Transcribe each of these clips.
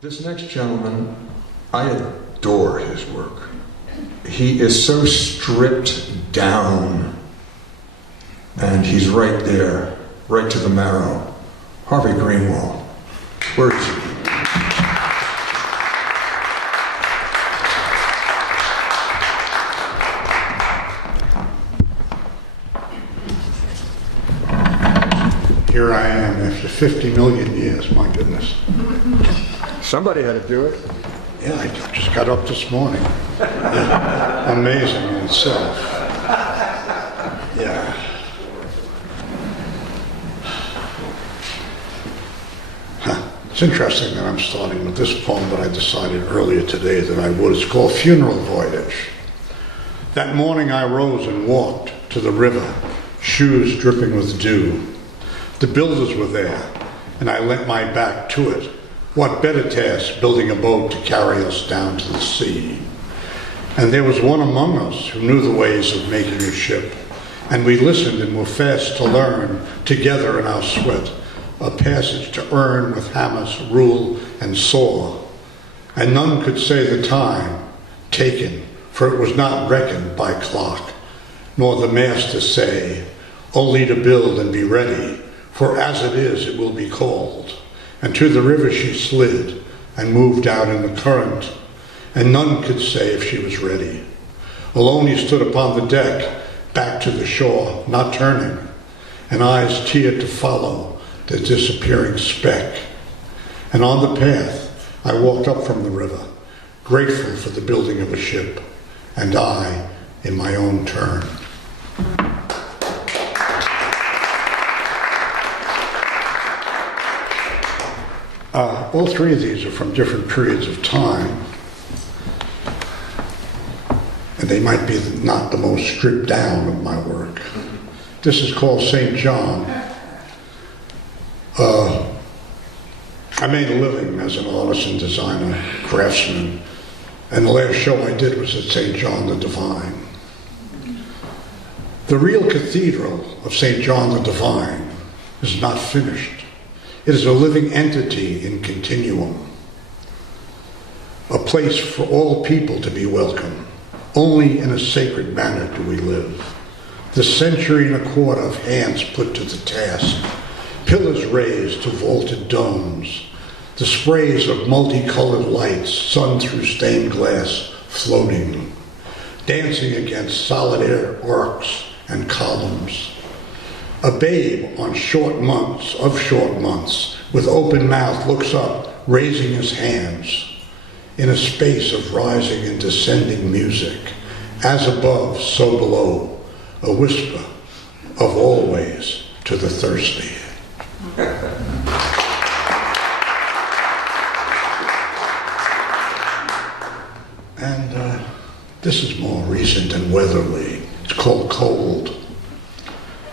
This next gentleman, I adore his work. He is so stripped down, and he's right there, right to the marrow. Harvey Greenwald. Where is he? Here I am after 50 million years, my goodness. Somebody had to do it. Yeah, I just got up this morning. Yeah. Amazing in itself. Yeah. It's interesting that I'm starting with this poem that I decided earlier today that I would. It's called Funeral Voyage. That morning I rose and walked to the river, shoes dripping with dew. The builders were there, and I leant my back to it. What better task building a boat to carry us down to the sea? And there was one among us who knew the ways of making a ship, and we listened and were fast to learn together in our sweat a passage to earn with hammers, rule, and saw. And none could say the time taken, for it was not reckoned by clock, nor the master say, only to build and be ready, for as it is, it will be called. And to the river she slid and moved out in the current, and none could say if she was ready. Alone he stood upon the deck, back to the shore, not turning, and eyes teared to follow the disappearing speck. And on the path I walked up from the river, grateful for the building of a ship, and I in my own turn. All three of these are from different periods of time, and they might be not the most stripped down of my work. This is called St. John. I made a living as an artist and designer, craftsman, and the last show I did was at St. John the Divine. The real cathedral of St. John the Divine is not finished. It is a living entity in continuum, a place for all people to be welcome. Only in a sacred manner do we live. The century and a quarter of hands put to the task, pillars raised to vaulted domes, the sprays of multicolored lights, sun through stained glass, floating, dancing against solid air arcs and columns. A babe on short months, with open mouth looks up, raising his hands, in a space of rising and descending music, as above, so below, a whisper of always to the thirsty. And this is more recent and weatherly. It's called Cold.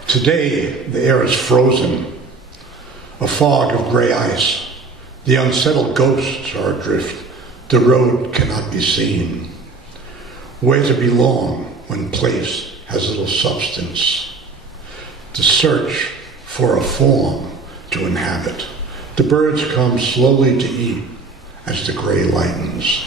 Today, the air is frozen, a fog of gray ice. The unsettled ghosts are adrift. The road cannot be seen. Where to belong when place has little substance. The search for a form to inhabit. The birds come slowly to eat as the gray lightens.